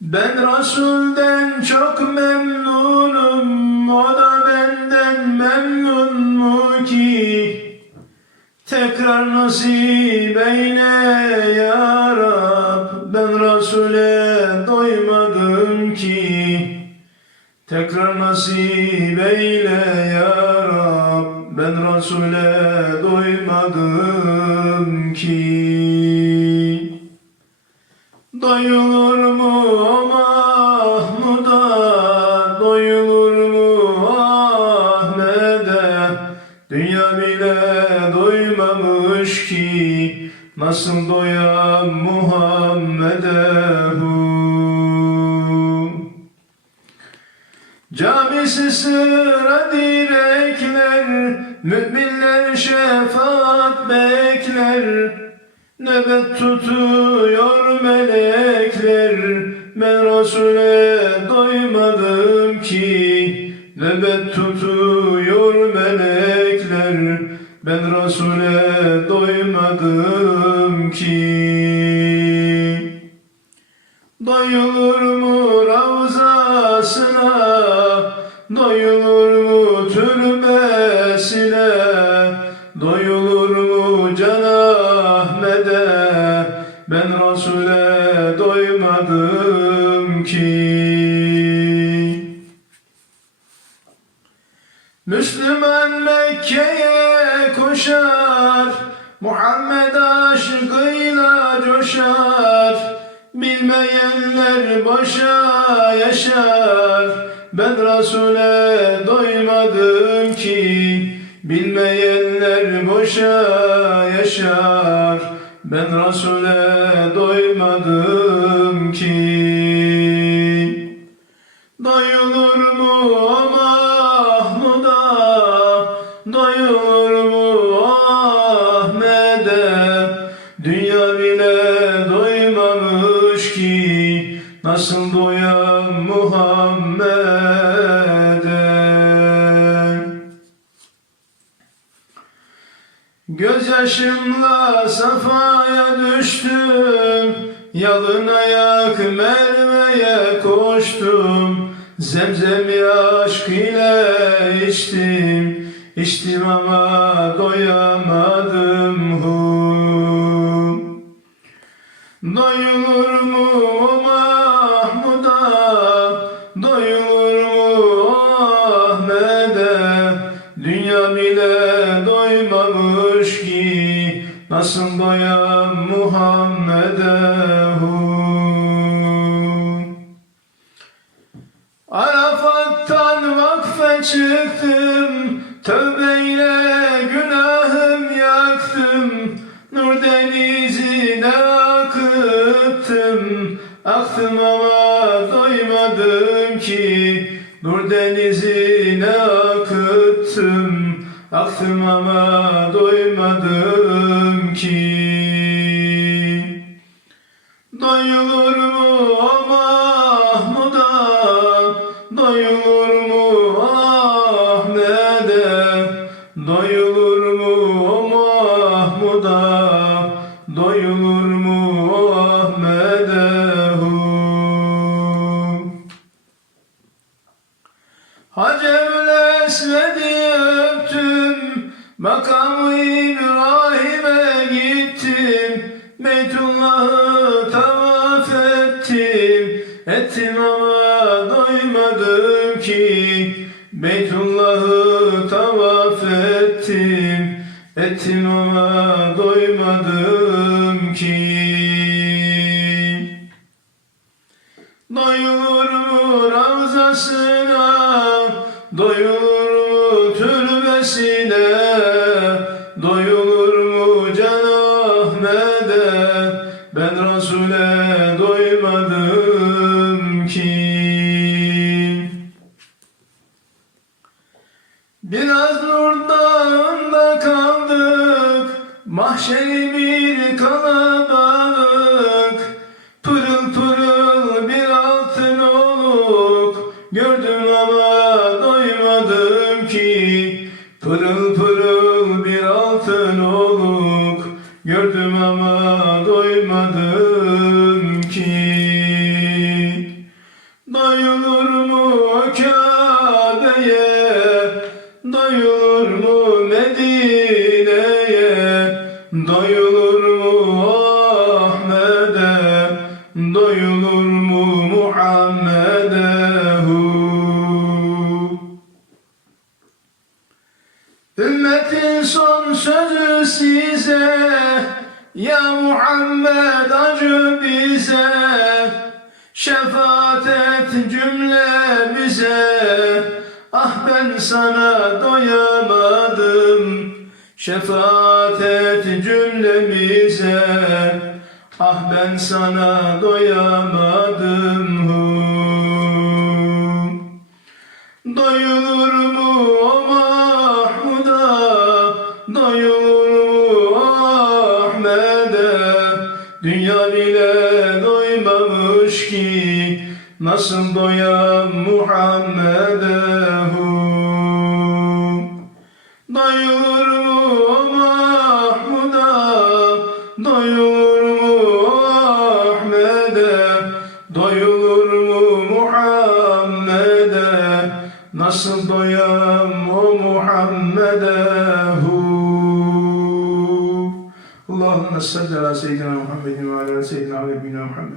Ben Resul'den çok memnunum, o da benden memnun mu ki? Tekrar nasip eyle ya Rab, ben Resul'e doymadım ki. Tekrar nasip eyle ya Rab, ben Resul'e doymadım ki. Doyulur Dünya bile doymamış ki, nasıl doyan Muhammed'e? hu? Camisi sıra direkler, müminler şefaat bekler. Nöbet tutuyor melekler, ben Resul'e doymadım ki. Nöbet tutuyor ben Resul'e doymadım ki. Doyulur mu ravzasına, doyulur mu türbesine, doyulur mu Can Ahmet'e, ben Resul'e doymadım ki. Müslüman Bilmeyenler boşa yaşar, ben Resul'e doymadım ki. Bilmeyenler boşa yaşar, ben Resul'e doymadım ki. Doymamış ki, nasıl doyan Muhammed'e? Gözyaşımla safaya düştüm, yalın ayak Merve'ye koştum. Zemzemi aşk ile içtim, içtim ama doyamadım ki, nasıl doyan Muhammed'e? hu? Arafat'tan vakfe çıktım, tövbeyle günahım yaktım, nur denizine akıttım, aktım ama doymadım ki, nur denizine akıttım, aktım ama doymadım ki. Doyulur mu o Mahmud'a, doyulur mu Ahmet'e, doyulur mu o Mahmud'a, doyulur mu o Ahmet'e? Hacerül Esved'i öptüm, makamı İbrahim'e gittim, Beytullah'ı tavaf ettim, ettim ama doymadım ki, Beytullah'ı tavaf ettim, ettim ama doymadım ki. Doyulur mu ravzasına, doyulur mu türbesine, ben Resul'e doymadım ki. Biraz nur dağında kaldık, mahşeri bir kalabalık. Pırıl pırıl bir altın oluk, gördüm ama doymadım ki. Pırıl pırıl bir altın oluk, Gördüm ama doymadım ki. Doyulur mu Kabe'ye? Doyulur mu Medine'ye? Doyulur mu Ahmet'e? Doyulur mu Muhammed'e? Ümmetin son sözü size Ya Muhammed acı bize. Şefaat et cümle bize Ah ben sana doyamadım. Şefaat et cümlemize Ah ben sana doyamadım O Ahmet'e Dünya bile doymamış ki Nasıl doyam Muhammed'e? Doyulur mu Mahmud'a Doyulur mu Ahmet'e. Doyulur mu Muhammed'e? Nasıl doyam o Muhammed'e اللهم صل على سيدنا محمد وعلى سيدنا نبينا محمد